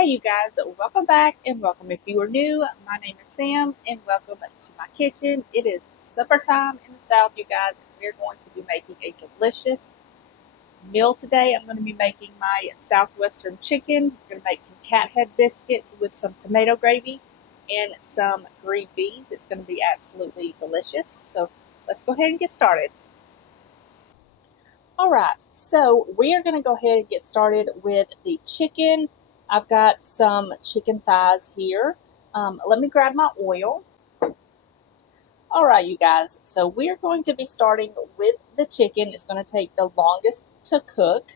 Hey you guys, welcome back and welcome if you are new. My name is Sam and welcome to my kitchen. It is supper time in the South, you guys, and we're going to be making a delicious meal today. I'm going to be making my Southwestern chicken. I'm going to make some Cathead Biscuits with some tomato gravy and some green beans. It's going to be absolutely delicious. So let's go ahead and get started. Alright, so we are going to go ahead and get started with the chicken. I've got some chicken thighs here. Let me grab my oil. Alright, you guys, so we are going to be starting with the chicken. It's going to take the longest to cook.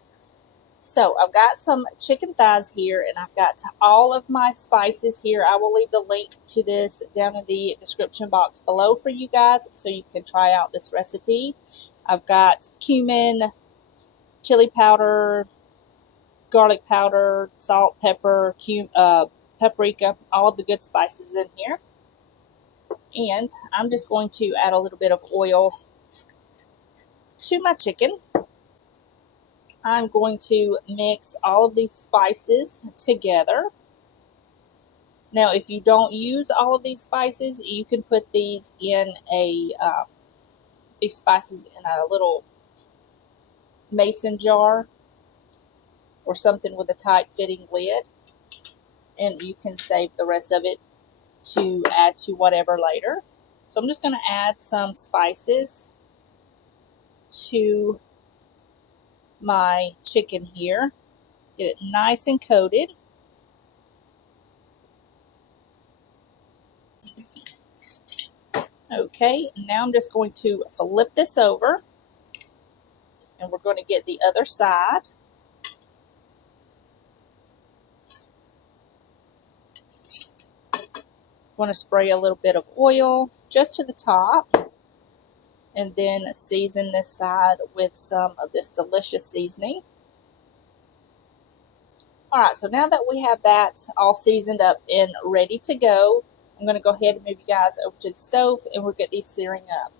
So I've got some chicken thighs here, and I've got all of my spices here. I will leave the link to this down in the description box below for you guys so you can try out this recipe. I've got cumin, chili powder, garlic powder, salt, pepper, paprika, all of the good spices in here. And I'm just going to add a little bit of oil to my chicken. I'm going to mix all of these spices together. Now, if you don't use all of these spices, you can put these in these spices in a little mason jar or something with a tight fitting lid, and you can save the rest of it to add to whatever later. So I'm just going to add some spices to my chicken here, get it nice and coated. Okay, now I'm just going to flip this over, and we're going to get the other side. I'm going to spray a little bit of oil just to the top, and then season this side with some of this delicious seasoning. Alright, so now that we have that all seasoned up and ready to go, I'm going to go ahead and move you guys over to the stove and we'll get these searing up.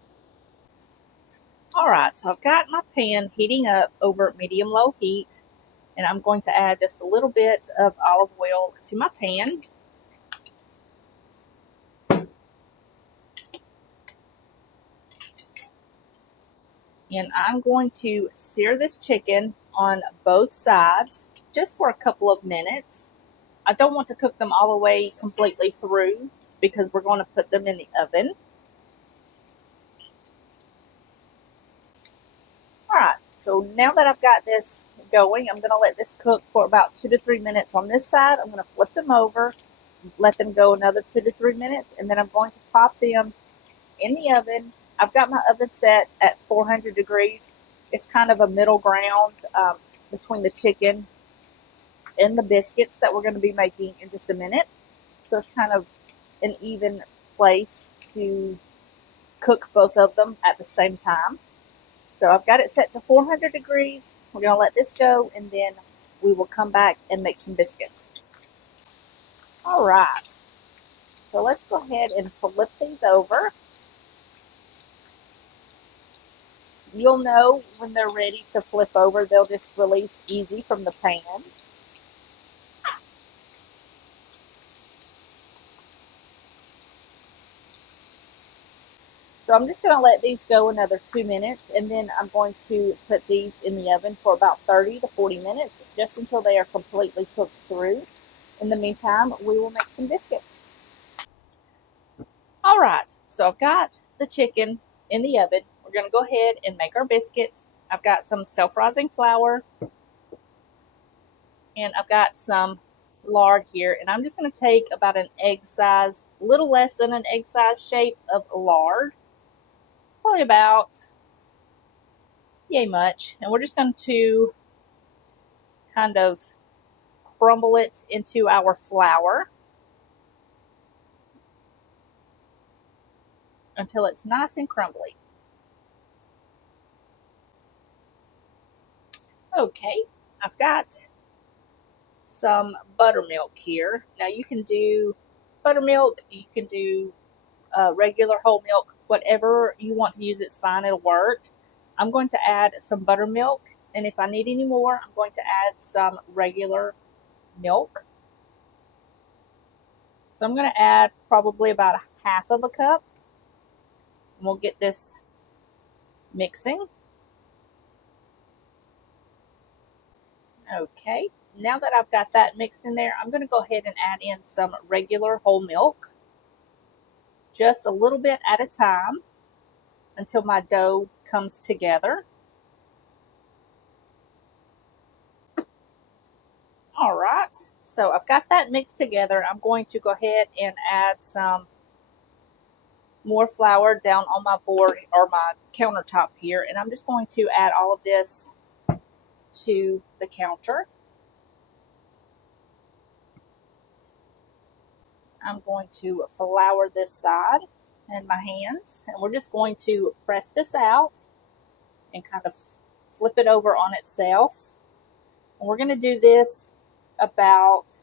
Alright, so I've got my pan heating up over medium-low heat, and I'm going to add just a little bit of olive oil to my pan. And I'm going to sear this chicken on both sides just for a couple of minutes. I don't want to cook them all the way completely through because we're going to put them in the oven. Alright, so now that I've got this going, I'm going to let this cook for about 2 to 3 minutes on this side. I'm going to flip them over, let them go another 2 to 3 minutes, and then I'm going to pop them in the oven. I've got my oven set at 400 degrees. It's kind of a middle ground between the chicken and the biscuits that we're going to be making in just a minute. So it's kind of an even place to cook both of them at the same time. So I've got it set to 400 degrees. We're going to let this go, and then we will come back and make some biscuits. All right. So let's go ahead and flip these over. You'll know when they're ready to flip over. They'll just release easy from the pan. So I'm just going to let these go another 2 minutes, and then I'm going to put these in the oven for about 30 to 40 minutes, just until they are completely cooked through. In the meantime, we will make some biscuits. All right, so I've got the chicken in the oven. We're going to go ahead and make our biscuits. I've got some self-rising flour, and I've got some lard here, and I'm just going to take about an egg size, a little less than an egg size shape of lard, probably about yay much, and we're just going to kind of crumble it into our flour until it's nice and crumbly. Okay, I've got some buttermilk here. Now you can do buttermilk, you can do regular whole milk, whatever you want to use, it's fine, it'll work. I'm going to add some buttermilk, and if I need any more, I'm going to add some regular milk. So I'm going to add probably about a half of a cup. And we'll get this mixing. Okay, now that I've got that mixed in there, I'm going to go ahead and add in some regular whole milk, just a little bit at a time until my dough comes together. All right, so I've got that mixed together. I'm going to go ahead and add some more flour down on my board or my countertop here, and I'm just going to add all of this to the counter. I'm going to flour this side in my hands, and we're just going to press this out and kind of flip it over on itself. And we're going to do this about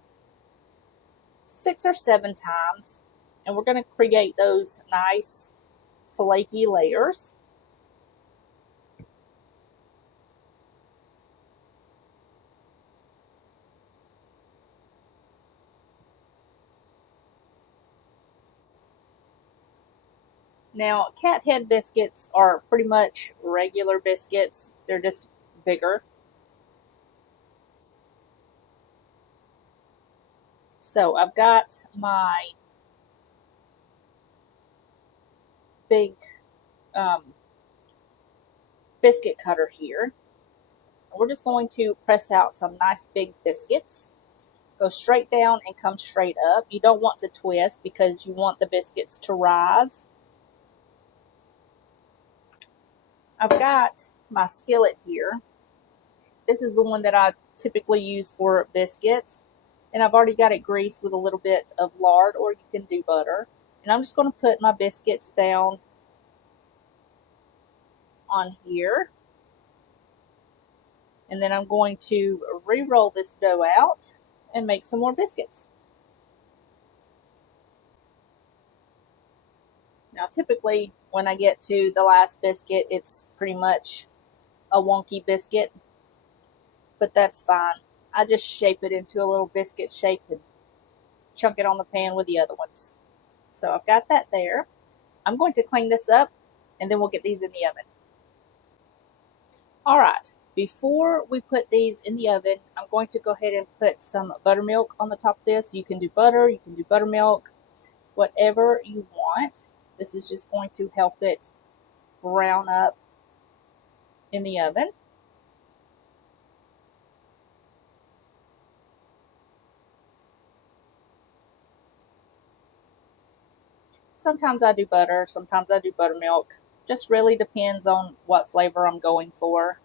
6 or 7 times, and we're going to create those nice flaky layers. Now, Cathead biscuits are pretty much regular biscuits. They're just bigger. So I've got my big biscuit cutter here. We're just going to press out some nice big biscuits. Go straight down and come straight up. You don't want to twist because you want the biscuits to rise. I've got my skillet here. This is the one that I typically use for biscuits. And I've already got it greased with a little bit of lard, or you can do butter. And I'm just going to put my biscuits down on here. And then I'm going to re-roll this dough out and make some more biscuits. Now typically when I get to the last biscuit, it's pretty much a wonky biscuit, but that's fine. I just shape it into a little biscuit shape and chunk it on the pan with the other ones. So I've got that there. I'm going to clean this up and then we'll get these in the oven. Alright, before we put these in the oven, I'm going to go ahead and put some buttermilk on the top of this. You can do butter, you can do buttermilk, whatever you want. This is just going to help it brown up in the oven. Sometimes I do butter, sometimes I do buttermilk. Just really depends on what flavor I'm going for.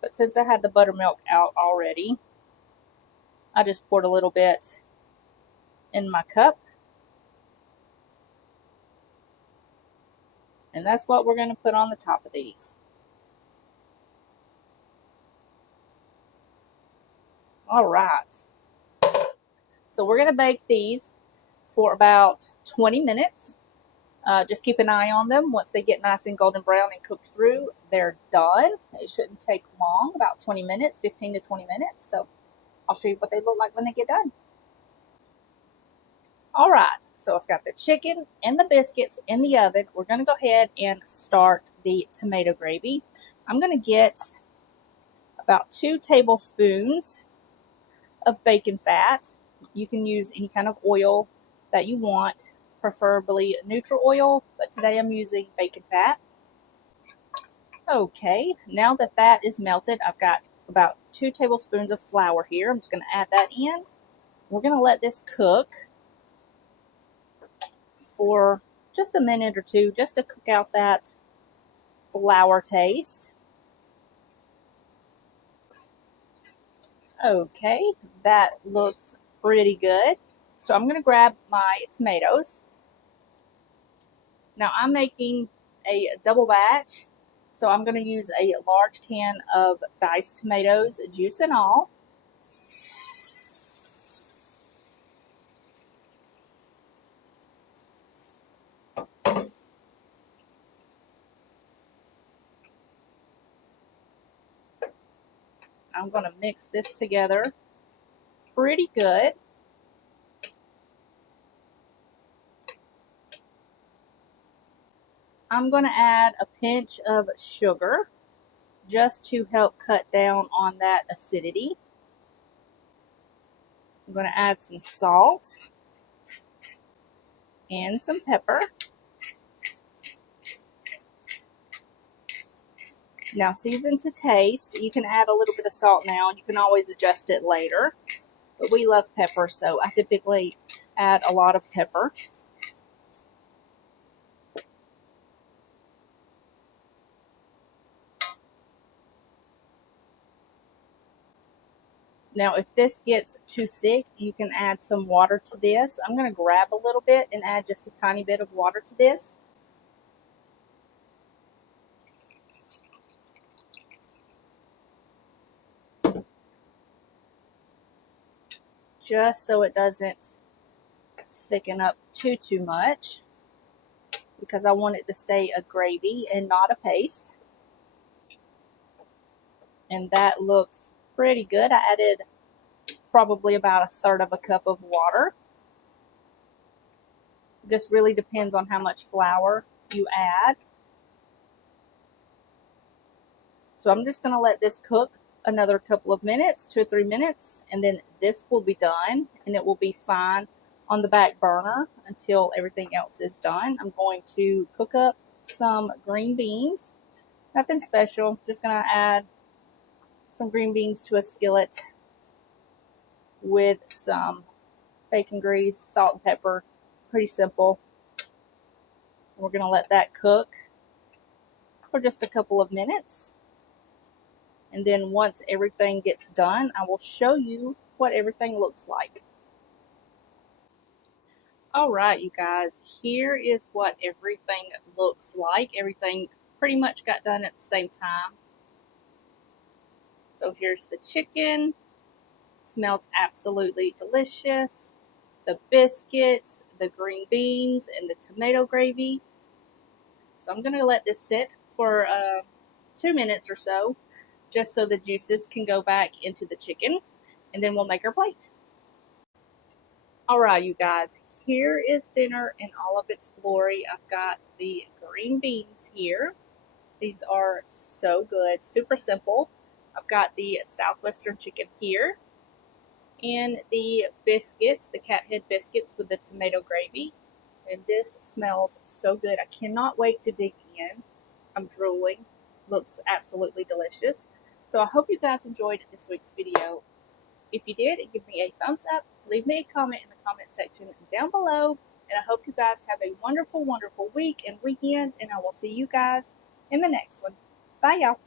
But since I had the buttermilk out already, I just poured a little bit in my cup. And that's what we're going to put on the top of these. All right. So we're going to bake these for about 20 minutes. Just keep an eye on them. Once they get nice and golden brown and cooked through, they're done. It shouldn't take long, about 20 minutes, 15 to 20 minutes. So I'll show you what they look like when they get done. Alright, so I've got the chicken and the biscuits in the oven. We're going to go ahead and start the tomato gravy. I'm going to get about 2 tablespoons of bacon fat. You can use any kind of oil that you want, preferably neutral oil, but today I'm using bacon fat. Okay, now that that is melted, I've got about 2 tablespoons of flour here. I'm just going to add that in. We're going to let this cook for just a minute or two, just to cook out that flour taste. Okay, that looks pretty good. So I'm going to grab my tomatoes. Now I'm making a double batch, so I'm going to use a large can of diced tomatoes, juice and all. I'm going to mix this together pretty good. I'm going to add a pinch of sugar just to help cut down on that acidity. I'm going to add some salt and some pepper. Now, season to taste. You can add a little bit of salt now, and you can always adjust it later. But we love pepper, so I typically add a lot of pepper. Now, if this gets too thick, you can add some water to this. I'm going to grab a little bit and add just a tiny bit of water to this. Just so it doesn't thicken up too much, because I want it to stay a gravy and not a paste. And that looks pretty good. I added probably about 1/3 of a cup of water. Just really depends on how much flour you add. So I'm just going to let this cook another couple of minutes, 2 or 3 minutes, and then this will be done, and it will be fine on the back burner until everything else is done. I'm going to cook up some green beans. Nothing special, just going to add some green beans to a skillet with some bacon grease, salt and pepper. Pretty simple. We're going to let that cook for just a couple of minutes. And then once everything gets done, I will show you what everything looks like. Alright, you guys, here is what everything looks like. Everything pretty much got done at the same time. So here's the chicken. Smells absolutely delicious. The biscuits, the green beans, and the tomato gravy. So I'm going to let this sit for 2 minutes or so, just so the juices can go back into the chicken, and then we'll make our plate. Alright, you guys, here is dinner in all of its glory. I've got the green beans here. These are so good, super simple. I've got the Southwestern chicken here, and the biscuits, the Cathead Biscuits with the tomato gravy. And this smells so good. I cannot wait to dig in. I'm drooling. Looks absolutely delicious. So I hope you guys enjoyed this week's video. If you did, give me a thumbs up. Leave me a comment in the comment section down below. And I hope you guys have a wonderful, wonderful week and weekend. And I will see you guys in the next one. Bye, y'all.